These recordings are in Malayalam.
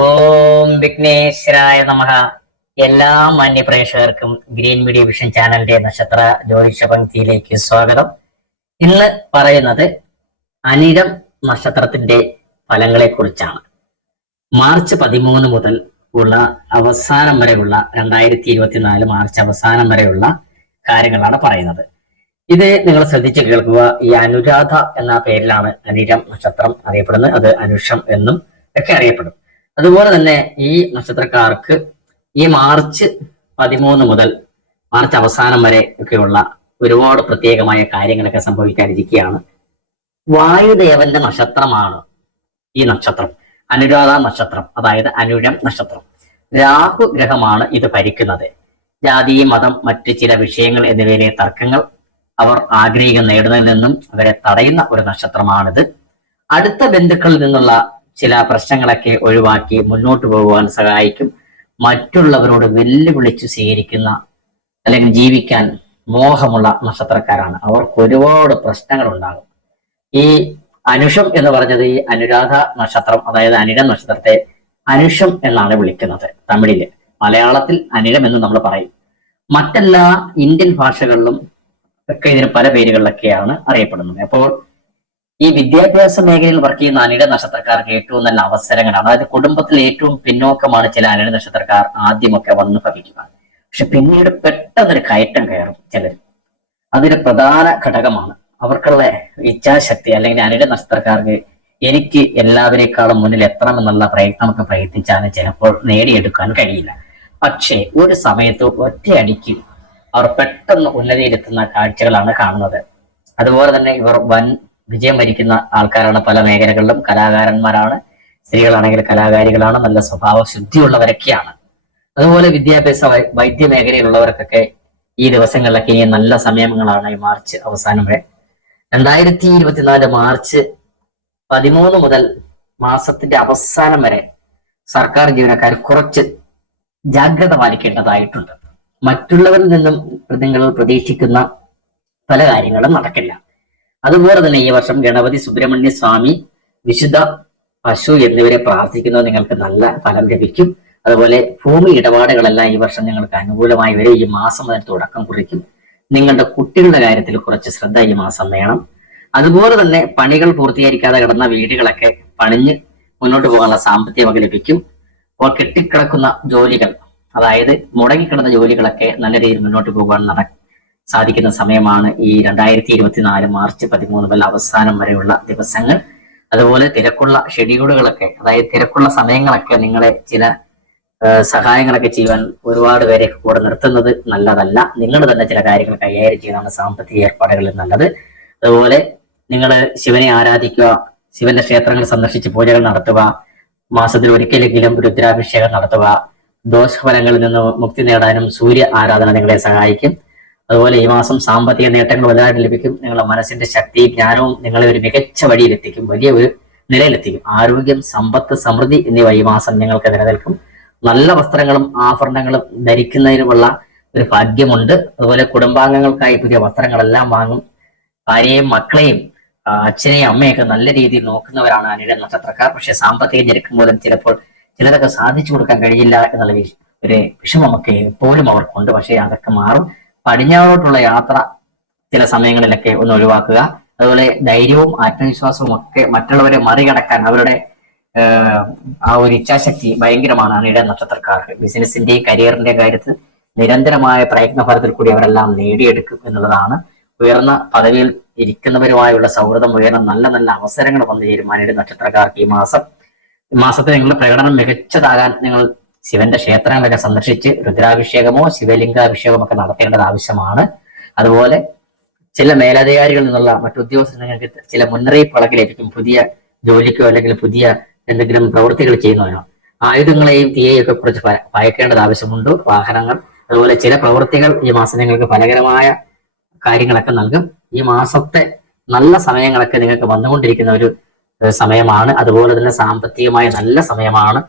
ഓം വിഘ്നേശ്വരായ നമഃ. എല്ലാ മാന്യ പ്രേക്ഷകർക്കും ഗ്രീൻ മീഡിയ വിഷൻ ചാനലിന്റെ നക്ഷത്ര ജ്യോതിഷ പങ്ക്തിയിലേക്ക് സ്വാഗതം. ഇന്ന് പറയുന്നത് അനിരം നക്ഷത്രത്തിന്റെ ഫലങ്ങളെ കുറിച്ചാണ് മാർച്ച് പതിമൂന്ന് മുതൽ ഉള്ള അവസാനം വരെയുള്ള രണ്ടായിരത്തി ഇരുപത്തിനാല് മാർച്ച് അവസാനം വരെയുള്ള കാര്യങ്ങളാണ് പറയുന്നത്. ഇത് നിങ്ങൾ ശ്രദ്ധിച്ച് കേൾക്കുക. ഈ അനുരാധ എന്ന പേരിലാണ് അനിരം നക്ഷത്രം അറിയപ്പെടുന്നത്. അത് അനുഷം എന്നും ഒക്കെ അറിയപ്പെടും. അതുപോലെ തന്നെ ഈ നക്ഷത്രക്കാർക്ക് ഈ മാർച്ച് പതിമൂന്ന് മുതൽ മാർച്ച് അവസാനം വരെ ഒക്കെയുള്ള ഒരുപാട് പ്രത്യേകമായ കാര്യങ്ങളൊക്കെ സംഭവിക്കാനിരിക്കുകയാണ്. വായുദേവന്റെ നക്ഷത്രമാണ് ഈ നക്ഷത്രം. അനുരാധ നക്ഷത്രം അതായത് അനുരം നക്ഷത്രം. രാഹു ഗ്രഹമാണ് ഇത് ഭരിക്കുന്നത്. ജാതി മതം മറ്റ് ചില വിഷയങ്ങൾ എന്നിവയിലെ തർക്കങ്ങൾ അവർ ആഗ്രഹിക്കുന്ന നേടുന്നതിൽ നിന്നും അവരെ തടയുന്ന ഒരു നക്ഷത്രമാണിത്. അടുത്ത ബന്ധുക്കളിൽ നിന്നുള്ള ചില പ്രശ്നങ്ങളൊക്കെ ഒഴിവാക്കി മുന്നോട്ട് പോകുവാൻ സഹായിക്കും. മറ്റുള്ളവരോട് വെല്ലുവിളിച്ചു സ്വീകരിക്കുന്ന അല്ലെങ്കിൽ ജീവിക്കാൻ മോഹമുള്ള നക്ഷത്രക്കാരാണ്. അവർക്ക് ഒരുപാട് പ്രശ്നങ്ങൾ ഉണ്ടാകും ഈ അനുഷം എന്ന് പറഞ്ഞത് ഈ അനുരാധ നക്ഷത്രം അതായത് അനിഴം നക്ഷത്രത്തെ അനുഷം എന്നാണ് വിളിക്കുന്നത് തമിഴിൽ. മലയാളത്തിൽ അനിഴം എന്ന് നമ്മൾ പറയും. മറ്റെല്ലാ ഇന്ത്യൻ ഭാഷകളിലും ഒക്കെ ഇതിന് പല പേരുകളിലൊക്കെയാണ് അറിയപ്പെടുന്നത്. അപ്പോൾ ഈ വിദ്യാഭ്യാസ മേഖലയിൽ വർക്ക് ചെയ്യുന്ന അനിട നക്ഷത്രക്കാർക്ക് ഏറ്റവും നല്ല അവസരങ്ങളാണ്. അതായത് കുടുംബത്തിൽ ഏറ്റവും പിന്നോക്കമാണ് ചില അനിട നക്ഷത്രക്കാർ ആദ്യമൊക്കെ വന്ന് ഭവിക്കുക. പക്ഷെ പിന്നീട് പെട്ടെന്നൊരു കയറ്റം കയറും ചിലർ. അതിന് പ്രധാന ഘടകമാണ്. അവർക്കുള്ള ഇച്ഛാശക്തി അല്ലെങ്കിൽ അനിട നക്ഷത്രക്കാർക്ക് എനിക്ക് എല്ലാവരെക്കാളും മുന്നിൽ എത്തണമെന്നുള്ള പ്രയത്നമൊക്കെ പ്രയത്നിച്ചാണ് ചിലപ്പോൾ നേടിയെടുക്കാൻ കഴിയില്ല. പക്ഷേ ഒരു സമയത്ത് ഒറ്റയടിക്ക് അവർ പെട്ടെന്ന് ഉന്നതിയിലെത്തുന്ന കാഴ്ചകളാണ് കാണുന്നത്. അതുപോലെ തന്നെ ഇവർ വൻ വിജയം വരിക്കുന്ന ആൾക്കാരാണ് പല മേഖലകളിലും കലാകാരന്മാരാണ്. സ്ത്രീകളാണെങ്കിൽ കലാകാരികളാണ്. നല്ല സ്വഭാവ ശുദ്ധിയുള്ളവരൊക്കെയാണ്. അതുപോലെ വിദ്യാഭ്യാസ വൈദ്യ മേഖലയിലുള്ളവർക്കൊക്കെ ഈ ദിവസങ്ങളിലൊക്കെ ഇനി നല്ല സമയങ്ങളാണ് ഈ മാർച്ച് അവസാനം വരെ. രണ്ടായിരത്തി ഇരുപത്തിനാല് മാർച്ച് പതിമൂന്ന് മുതൽ മാസത്തിന്റെ അവസാനം വരെ സർക്കാർ ജീവനക്കാർ കുറച്ച് ജാഗ്രത പാലിക്കേണ്ടതായിട്ടുണ്ട്. മറ്റുള്ളവരിൽ നിന്നും നിങ്ങൾ പ്രതീക്ഷിക്കുന്ന പല കാര്യങ്ങളും നടക്കില്ല. അതുപോലെ തന്നെ ഈ വർഷം ഗണപതി സുബ്രഹ്മണ്യ സ്വാമി വിശുദ്ധ പശു എന്നിവരെ പ്രാർത്ഥിക്കുന്നത് നിങ്ങൾക്ക് നല്ല ഫലം ലഭിക്കും. അതുപോലെ ഭൂമി ഇടപാടുകളെല്ലാം ഈ വർഷം നിങ്ങൾക്ക് അനുകൂലമായി വരും. ഈ മാസം മുതൽ തുടക്കം കുറിക്കും. നിങ്ങളുടെ കുട്ടികളുടെ കാര്യത്തിൽ കുറച്ച് ശ്രദ്ധ ഈ മാസം വേണം. അതുപോലെ തന്നെ പണികൾ പൂർത്തീകരിക്കാതെ കിടന്ന വീടുകളൊക്കെ പണിഞ്ഞ് മുന്നോട്ട് പോകാനുള്ള സാമ്പത്തികമൊക്കെ ലഭിക്കും. അപ്പോൾ കെട്ടിക്കിടക്കുന്ന ജോലികൾ അതായത് മുടങ്ങിക്കിടന്ന ജോലികളൊക്കെ നല്ല രീതിയിൽ മുന്നോട്ട് പോകാൻ നട സാധിക്കുന്ന സമയമാണ് ഈ രണ്ടായിരത്തി ഇരുപത്തിനാല് മാർച്ച് പതിമൂന്ന് മുതൽ അവസാനം വരെയുള്ള ദിവസങ്ങൾ. അതുപോലെ തിരക്കുള്ള ഷെഡ്യൂളുകളൊക്കെ അതായത് തിരക്കുള്ള സമയങ്ങളൊക്കെ നിങ്ങളെ ചില സഹായങ്ങളൊക്കെ ചെയ്യുവാൻ ഒരുപാട് പേരെ കൂടെ നിർത്തുന്നത് നല്ലതല്ല. നിങ്ങൾ തന്നെ ചില കാര്യങ്ങൾ കൈകാര്യം ചെയ്യുന്നതാണ് സാമ്പത്തിക ഏർപ്പാടുകളിൽ നല്ലത്. അതുപോലെ നിങ്ങൾ ശിവനെ ആരാധിക്കുക ശിവന്റെ ക്ഷേത്രങ്ങൾ സന്ദർശിച്ച് പൂജകൾ നടത്തുക മാസത്തിൽ ഒരിക്കലെങ്കിലും രുദ്രാഭിഷേകം നടത്തുക ദോഷഫലങ്ങളിൽ നിന്ന് മുക്തി നേടാനും സൂര്യ ആരാധന നിങ്ങളെ സഹായിക്കും. അതുപോലെ ഈ മാസം സാമ്പത്തിക നേട്ടങ്ങൾ വലുതായിട്ട് ലഭിക്കും. നിങ്ങളുടെ മനസ്സിന്റെ ശക്തി ജ്ഞാനവും നിങ്ങളെ ഒരു മികച്ച വഴിയിലെത്തിക്കും വലിയ ഒരു നിലയിലെത്തിക്കും. ആരോഗ്യം സമ്പത്ത് സമൃദ്ധി എന്നിവ ഈ മാസം നിങ്ങൾക്ക് നിലനിൽക്കും. നല്ല വസ്ത്രങ്ങളും ആഭരണങ്ങളും ധരിക്കുന്നതിനുമുള്ള ഒരു ഭാഗ്യമുണ്ട്. അതുപോലെ കുടുംബാംഗങ്ങൾക്കായി പുതിയ വസ്ത്രങ്ങളെല്ലാം വാങ്ങും. ഭാര്യയും മക്കളെയും അച്ഛനെയും അമ്മയൊക്കെ നല്ല രീതിയിൽ നോക്കുന്നവരാണ് അനിഴ നക്ഷത്രക്കാർ. പക്ഷെ സാമ്പത്തിക ഞെരുക്കം മൂലം ചിലപ്പോൾ ചിലതൊക്കെ സാധിച്ചു കൊടുക്കാൻ കഴിയില്ല എന്നുള്ള ഒരു വിഷമമൊക്കെ എപ്പോഴും അവർക്കുണ്ട് പക്ഷേ അതൊക്കെ മാറും. പടിഞ്ഞാറോട്ടുള്ള യാത്ര ചില സമയങ്ങളിലൊക്കെ ഒന്ന് ഒഴിവാക്കുക. അതുപോലെ ധൈര്യവും ആത്മവിശ്വാസവും ഒക്കെ മറ്റുള്ളവരെ മറികടക്കാൻ അവരുടെ ആ ഒരു ഇച്ഛാശക്തി ഭയങ്കരമാണ് അണിയുടെ നക്ഷത്രക്കാർക്ക്. ബിസിനസിന്റെയും കരിയറിന്റെയും കാര്യത്തിൽ നിരന്തരമായ പ്രയത്നഫലത്തിൽ കൂടി അവരെല്ലാം നേടിയെടുക്കും എന്നുള്ളതാണ്. ഉയർന്ന പദവിയിൽ ഇരിക്കുന്നവരുമായുള്ള സൗഹൃദം ഉയർന്ന നല്ല നല്ല അവസരങ്ങൾ വന്നു ചേരും അണിയുടെ നക്ഷത്രക്കാർക്ക് ഈ മാസം. ഈ മാസത്തിൽ നിങ്ങളുടെ പ്രകടനം മികച്ചതാകാൻ നിങ്ങൾ ശിവന്റെ ക്ഷേത്രങ്ങളൊക്കെ സന്ദർശിച്ച് രുദ്രാഭിഷേകമോ ശിവലിംഗാഭിഷേകമോ ഒക്കെ നടത്തേണ്ടത് ആവശ്യമാണ്. അതുപോലെ ചില മേലധികാരികളിൽ നിന്നുള്ള മറ്റു ഉദ്യോഗസ്ഥർ നിങ്ങൾക്ക് ചില മുന്നറിയിപ്പുകളൊക്കെ ലഭിക്കും പുതിയ ജോലിക്കോ അല്ലെങ്കിൽ പുതിയ എന്തെങ്കിലും പ്രവൃത്തികൾ ചെയ്യുന്നതിനോ ആയുധങ്ങളെയും തീയെയും ഒക്കെ കുറിച്ച് പയക്കേണ്ടത് ആവശ്യമുണ്ട്. വാഹനങ്ങൾ അതുപോലെ ചില പ്രവൃത്തികൾ ഈ മാസം നിങ്ങൾക്ക് ഫലകരമായ കാര്യങ്ങളൊക്കെ നൽകും. ഈ മാസത്തെ നല്ല സമയങ്ങളൊക്കെ നിങ്ങൾക്ക് വന്നുകൊണ്ടിരിക്കുന്ന ഒരു സമയമാണ്. അതുപോലെ തന്നെ സാമ്പത്തികമായ നല്ല സമയമാണ്.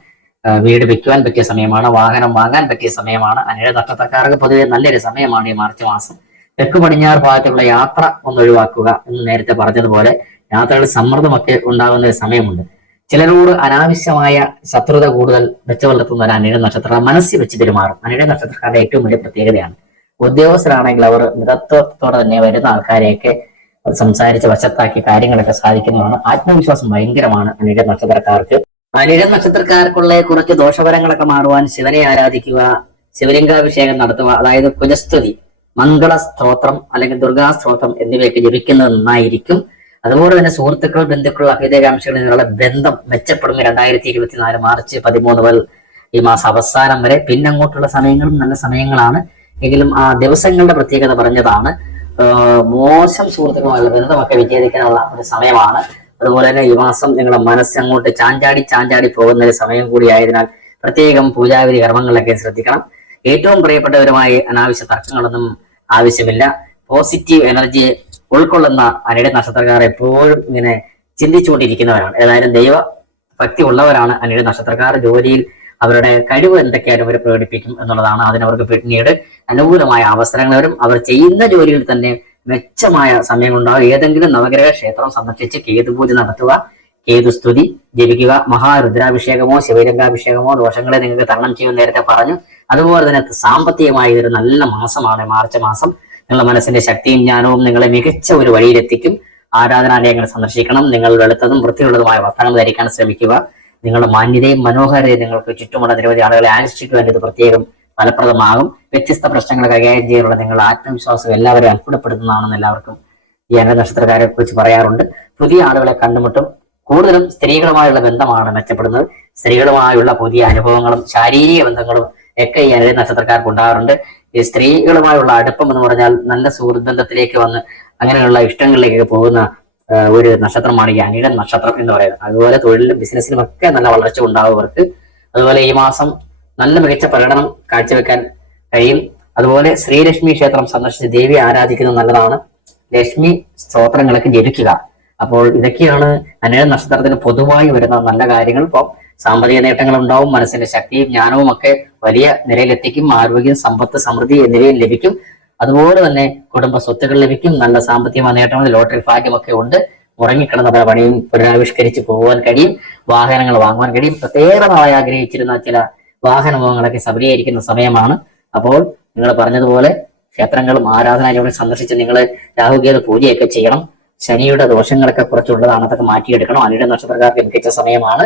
വീട് വിൽക്കുവാൻ പറ്റിയ സമയമാണ് വാഹനം വാങ്ങാൻ പറ്റിയ സമയമാണ്. അനിഴ നക്ഷത്രക്കാർക്ക് പൊതുവെ നല്ലൊരു സമയമാണ് ഈ മാർച്ച് മാസം. തെക്ക് പടിഞ്ഞാറ് ഭാഗത്തുള്ള യാത്ര ഒന്ന് ഒഴിവാക്കുക എന്ന് നേരത്തെ പറഞ്ഞതുപോലെ യാത്രകളിൽ സമ്മർദ്ദമൊക്കെ ഉണ്ടാകുന്ന ഒരു സമയമുണ്ട്. ചിലരോട് അനാവശ്യമായ ശത്രുത കൂടുതൽ വെച്ച് പുലർത്തുന്ന ഒരു അനിഴ നക്ഷത്ര മനസ്സിൽ വെച്ച് പെരുമാറും. അനിഴ നക്ഷത്രക്കാരുടെ ഏറ്റവും വലിയ പ്രത്യേകതയാണ്. ഉദ്യോഗസ്ഥരാണെങ്കിൽ അവർ മിതത്വത്തോടെ തന്നെ വരുന്ന ആൾക്കാരെയൊക്കെ സംസാരിച്ച് വശത്താക്കി കാര്യങ്ങളൊക്കെ സാധിക്കുന്നതാണ്. ആത്മവിശ്വാസം ഭയങ്കരമാണ് അനിഴ നക്ഷത്രക്കാർക്ക്. അനിഴ നക്ഷത്രക്കാർക്കുള്ള കുറച്ച് ദോഷഫലങ്ങളൊക്കെ മാറുവാൻ ശിവനെ ആരാധിക്കുക ശിവലിംഗാഭിഷേകം നടത്തുക അതായത് കുജസ്തുതി മംഗള സ്തോത്രം അല്ലെങ്കിൽ ദുർഗാ സ്തോത്രം എന്നിവയൊക്കെ ജപിക്കുന്നത് നന്നായിരിക്കും. അതുപോലെ തന്നെ സുഹൃത്തുക്കൾ ബന്ധുക്കൾ അഭ്യുദയകാംക്ഷികൾ നിന്നുള്ള ബന്ധം മെച്ചപ്പെടുന്ന രണ്ടായിരത്തി ഇരുപത്തിനാല് മാർച്ച് പതിമൂന്ന് മുതൽ ഈ മാസം അവസാനം വരെ പിന്നങ്ങോട്ടുള്ള സമയങ്ങളും നല്ല സമയങ്ങളാണ്. എങ്കിലും ആ ദിവസങ്ങളുടെ പ്രത്യേകത പറഞ്ഞതാണ്. മോശം സുഹൃത്തുക്കളുമായുള്ള ബന്ധമൊക്കെ വിച്ഛേദിക്കാനുള്ള ഒരു സമയമാണ്. അതുപോലെ തന്നെ ഈ മാസം നിങ്ങളുടെ മനസ്സ് അങ്ങോട്ട് ചാഞ്ചാടി ചാഞ്ചാടി പോകുന്ന ഒരു സമയം കൂടിയായതിനാൽ പ്രത്യേകം പൂജാവിധി കർമ്മങ്ങളിലൊക്കെ ശ്രദ്ധിക്കണം. ഏറ്റവും പ്രിയപ്പെട്ടവരുമായി അനാവശ്യ തർക്കങ്ങളൊന്നും ആവശ്യമില്ല. പോസിറ്റീവ് എനർജി ഉൾക്കൊള്ളുന്ന അനിയുടെ നക്ഷത്രക്കാർ എപ്പോഴും ഇങ്ങനെ ചിന്തിച്ചുകൊണ്ടിരിക്കുന്നവരാണ്. ഏതായാലും ദൈവ ഭക്തി ഉള്ളവരാണ് അനിയുടെ നക്ഷത്രക്കാർ. ജോലിയിൽ അവരുടെ കഴിവ് എന്തൊക്കെയാലും അവർ പ്രകടിപ്പിക്കും എന്നുള്ളതാണ് അതിനവർക്ക് പിന്നീട് അനുകൂലമായ അവസരങ്ങൾ വരും. അവർ ചെയ്യുന്ന ജോലിയിൽ തന്നെ മെച്ചമായ സമയമുണ്ടാകും ഏതെങ്കിലും നവഗ്രഹ ക്ഷേത്രം സന്ദർശിച്ച് കേതുപൂജ നടത്തുക കേതുസ്തുതി ജപിക്കുക മഹാരുദ്രാഭിഷേകമോ ശിവലിംഗാഭിഷേകമോ ദോഷങ്ങളെ നിങ്ങൾക്ക് തരണം ചെയ്യുമെന്ന് നേരത്തെ പറഞ്ഞു. അതുപോലെ തന്നെ സാമ്പത്തികമായി ഇതൊരു നല്ല മാസമാണ്. മാർച്ച് മാസം നിങ്ങളുടെ മനസ്സിന്റെ ശക്തിയും ജ്ഞാനവും നിങ്ങളെ മികച്ച ഒരു വഴിയിലെത്തിക്കും. ആരാധനാലയങ്ങൾ സന്ദർശിക്കണം. നിങ്ങൾ വെളുത്തതും വൃത്തിയുള്ളതുമായ വസ്ത്രങ്ങൾ ധരിക്കാൻ ശ്രമിക്കുക. നിങ്ങളുടെ മാന്യതയും മനോഹാരിതയും നിങ്ങൾക്ക് ചുറ്റുമുള്ള നിരവധി ആളുകളെ ആകർഷിക്കുവാൻ ഇത് പ്രത്യേകം ഫലപ്രദമാകും. വ്യത്യസ്ത പ്രശ്നങ്ങൾ കൈകാര്യം ചെയ്യാനുള്ള നിങ്ങളുടെ ആത്മവിശ്വാസം എല്ലാവരും അത്ഭുതപ്പെടുത്തുന്നതാണെന്ന് എല്ലാവർക്കും ഈ അന നക്ഷത്രക്കാരെ കുറിച്ച് പറയാറുണ്ട്. പുതിയ ആളുകളെ കണ്ടുമുട്ടും. കൂടുതലും സ്ത്രീകളുമായുള്ള ബന്ധമാണ് മെച്ചപ്പെടുന്നത്. സ്ത്രീകളുമായുള്ള പുതിയ അനുഭവങ്ങളും ശാരീരിക ബന്ധങ്ങളും ഒക്കെ ഈ അനിഴ നക്ഷത്രക്കാർക്ക് ഉണ്ടാകാറുണ്ട്. ഈ സ്ത്രീകളുമായുള്ള അടുപ്പം എന്ന് പറഞ്ഞാൽ നല്ല സുഹൃത്ത് ബന്ധത്തിലേക്ക് വന്ന് അങ്ങനെയുള്ള ഇഷ്ടങ്ങളിലേക്ക് പോകുന്ന ഒരു നക്ഷത്രമാണ് ഈ അനിഴൻ നക്ഷത്രം എന്ന് പറയുന്നത്. അതുപോലെ തൊഴിലിലും ബിസിനസ്സിലും ഒക്കെ നല്ല വളർച്ച ഉണ്ടാവും അവർക്ക്. അതുപോലെ ഈ മാസം നല്ല മികച്ച പ്രകടനം കാഴ്ചവെക്കാൻ കഴിയും. അതുപോലെ ശ്രീലക്ഷ്മി ക്ഷേത്രം സന്ദർശിച്ച് ദേവി ആരാധിക്കുന്നത് നല്ലതാണ്. ലക്ഷ്മി സ്തോത്രങ്ങളൊക്കെ ജപിക്കുക. അപ്പോൾ ഇതൊക്കെയാണ് അനിഴ നക്ഷത്രത്തിന് പൊതുവായി വരുന്ന നല്ല കാര്യങ്ങൾ. ഇപ്പോൾ സാമ്പത്തിക നേട്ടങ്ങൾ ഉണ്ടാവും മനസ്സിന്റെ ശക്തിയും ജ്ഞാനവും ഒക്കെ വലിയ നിലയിലെത്തിക്കും ആരോഗ്യം സമ്പത്ത് സമൃദ്ധി എന്നിവയും ലഭിക്കും. അതുപോലെ തന്നെ കുടുംബ സ്വത്തുക്കൾ ലഭിക്കും നല്ല സാമ്പത്തികമായ നേട്ടങ്ങൾ ലോട്ടറി ഭാഗ്യമൊക്കെ ഉണ്ട്. ഉറങ്ങിക്കിടന്ന പല പണിയും പുനരാവിഷ്കരിച്ച് പോകാൻ കഴിയും വാഹനങ്ങൾ വാങ്ങുവാൻ കഴിയും. പ്രത്യേകമായി ആഗ്രഹിച്ചിരുന്ന ചില വാഹനമുഖങ്ങളൊക്കെ സബലീകരിക്കുന്ന സമയമാണ്. അപ്പോൾ നിങ്ങൾ പറഞ്ഞതുപോലെ ക്ഷേത്രങ്ങളും ആരാധനാലയങ്ങളും സന്ദർശിച്ച് നിങ്ങൾ രാഹുഗേത പൂജയൊക്കെ ചെയ്യണം. ശനിയുടെ ദോഷങ്ങളൊക്കെ കുറച്ചുള്ളതാണ്. അതൊക്കെ മാറ്റിയെടുക്കണം. അനിയുടെ നക്ഷത്രക്കാർക്ക് മികച്ച സമയമാണ്.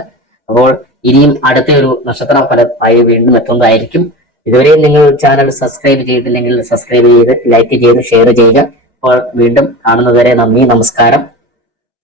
അപ്പോൾ ഇനിയും അടുത്ത ഒരു നക്ഷത്ര ഫലമായി വീണ്ടും എത്തുന്നതായിരിക്കും. ഇതുവരെയും നിങ്ങൾ ചാനൽ സബ്സ്ക്രൈബ് ചെയ്തിട്ടില്ലെങ്കിൽ സബ്സ്ക്രൈബ് ചെയ്ത് ലൈക്ക് ചെയ്ത് ഷെയർ ചെയ്യുക. അപ്പോൾ വീണ്ടും കാണുന്നതുവരെ നന്ദി നമസ്കാരം.